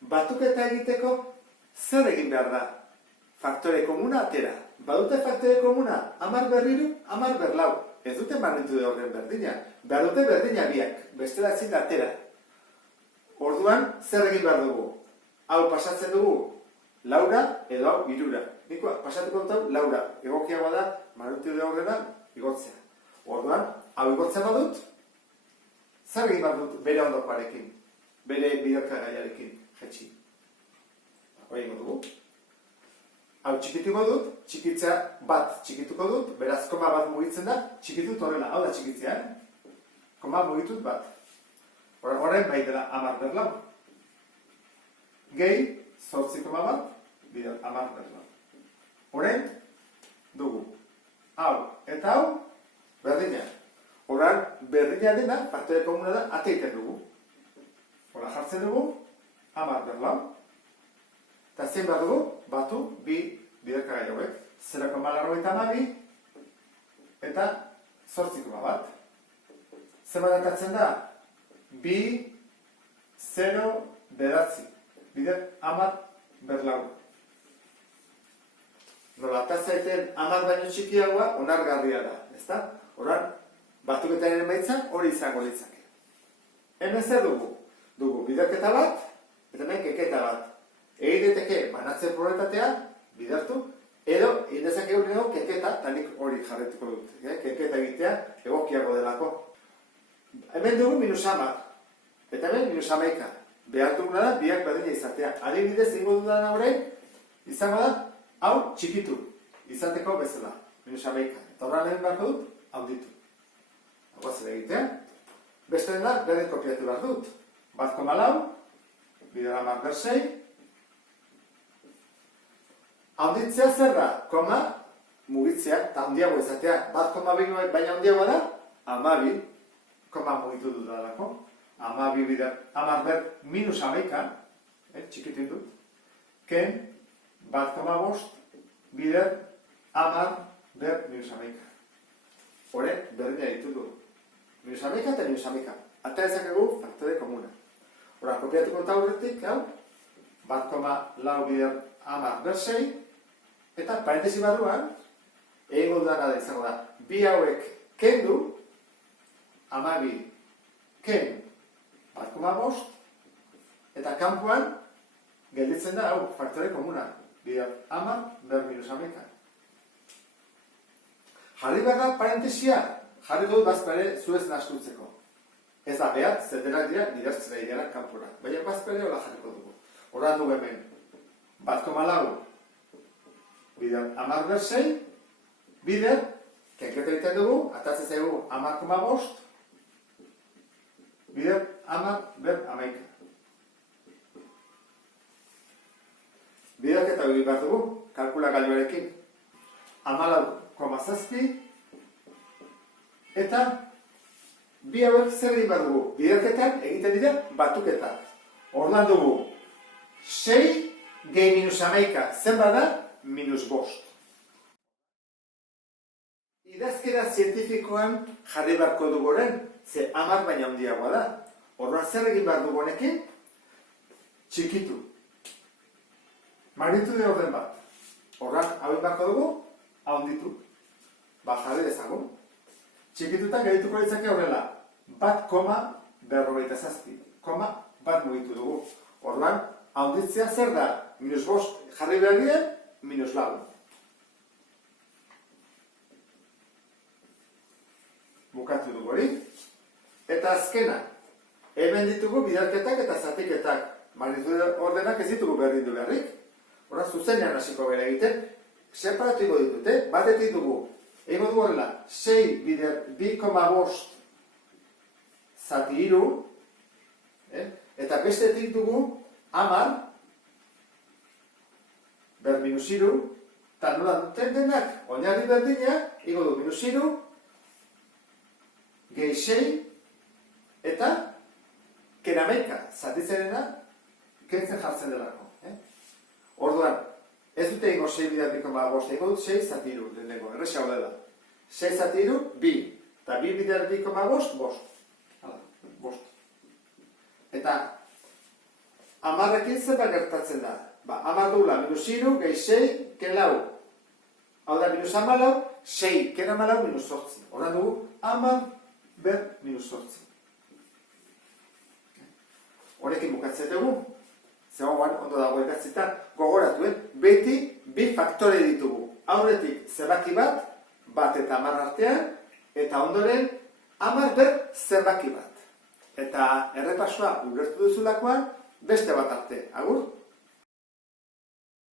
Batuketa egiteko zer egin behar da? Faktore komuna atera. Badute faktore komuna, 10 berriru, 10 berlau. Ez dute magnitude horren berdina. Behar dute berdina biak, bestela ezin da atera. Orduan, zer egin behar dugu? Hau pasatzen dugu, laura edo hau irura. Niko pasatuko dut hau, laura. Egokiagoa da, magnitude horrena igotzea. Orduan, hau igotzen badut, zer egin behar dut bere ondokoarekin? Bere biderkagaiarekin, jetxi. Hoi ingo dugu. Hau txikituko dut, txikitzea bat txikituko dut, beraz koma bat mugitzen da, txikitut horrela, hau da txikitzea, Koma mugitut bat. Horren bai dela 10 berlau. Gehi, 8 koma bat, 10 berlau. Horren, dugu. Hau, eta hau, berdina. Horren, berdina dena, faktore komuna da, ateiten dugu. Horren jartzen dugu, 10 berlau. Eta zein behar dugu, batu, bi biderkagai hauek. 0,82 eta 8 bat. Zenbat datatzen da? 2, 0, 9. Bider, 10 berlau. Nola, eta zaiten 10 baino txikiagoa, onargarria da, ezta? Horan, batuketaren emaitza hori izango litzake. Hemen zer dugu? Dugu biderketa bat, eta hemen keketa bat. Egin daiteke banatze probabilitatea, bidertu, edo indezak egun keketa, eta nik hori jarretuko dut. Keketa egitea egokiago delako. Hemen dugu -10, eta hemen -11. Behar duguna da, biak berdina izatea. Adibidez, ingo dudana horrein, izango da, hau txikitu, izateko bezala, -11. Eta horrean egin beharko dut, handitu. Hau zer egitea. Beste dena, berdin kopiatu behar dut. 1,4, bider 10 ber 6. Handitzea zer da? Koma, mugitzea, eta handiago izatea. 1,2 baina handiagoa da, 12. Koma mugitu dut dalako. 12 bider, 10 ber -11, txikitu dut. Ken, 1,5 bider, 10 ber -11. Hore, berdina ditugu. -11 eta -11. Ata ezakegu faktore komuna. Hora, kopiatuko eta horretik, hau, 1,4 bider 10 ber 6, eta parentesi barruan, egingo dudana da izango da, bi hauek kendu, 12 ken 1,5, eta kanpoan, gelditzen da, hau, faktore komuna, bider 10 ber -11. Jarri behar da parentesia, jarri dut bazpare zuez nastutzeko. Ez da behar, zendenak dira, bidertzera ideanak kanpora. Baina bazpare hola jarriko dugu. Horan dugu hemen, 1,4 bider 10 ber 6, bider, kenketa egiten dugu, atatzen zaigu 10,5, bider 10 ber 11. Biderketa egin behar dugu, kalkulagailuarekin. 14,7 eta bi hauek zer egin behar dugu? Biderketan egiten dira batuketa. Orduan dugu 6 gehi -11, zenbat da? -5. Idazkera zientifikoan jarri beharko dugu horren, ze 10 baina handiagoa da. Orduan zer egin behar dugu honekin? Txikitu. Magnitude orden bat. Orduan hau egin beharko dugu, handitu. Jarri dezagun. Txikitutan gehituko ditzake horrela. 1,47. Bat mugitu dugu. Orduan, handitzea zer da? -5 jarri behar dien, -4. Bukatu dugu hori. Eta azkena, hemen ditugu biderketak eta zatiketak. Magnitude ordenak ez ditugu berdindu beharrik. Horra, zuzenean hasiko gara egiten, separatu ingo ditut, batetik dugu. Ego du horrela, 6 bider 2,5 zati 3, eta bestetik dugu 10 ber -3, eta nola duten denak, oinarri berdina, ego du -3, gehi 6, eta kerameka zatizerena kentzen jartzen delako. Orduan, ez dute ingo 6 bider 2,5, ingo dut 6 zati 3, lehenengo, erresa hau dela. 6 zati 3, 2, eta 2 bider 2,5, 5. Hala, 5. Eta amarrekin zenbat gertatzen da? Ba, amar dugula, minus iru, gehi 6, ke lau. Hau da, minus amalau, 6, ken amalau, minus 8. Horren dugu, amar ber minus 8. Horekin bukatzen dugu. Zegoan, ondo dago ekatzita, gogoratu, beti bi faktore ditugu. Aurretik zenbaki bat eta amar artean, eta ondoren amar ber zenbaki bat. Eta errepasoa ulertu duzulakoan, beste bat arte. Agur?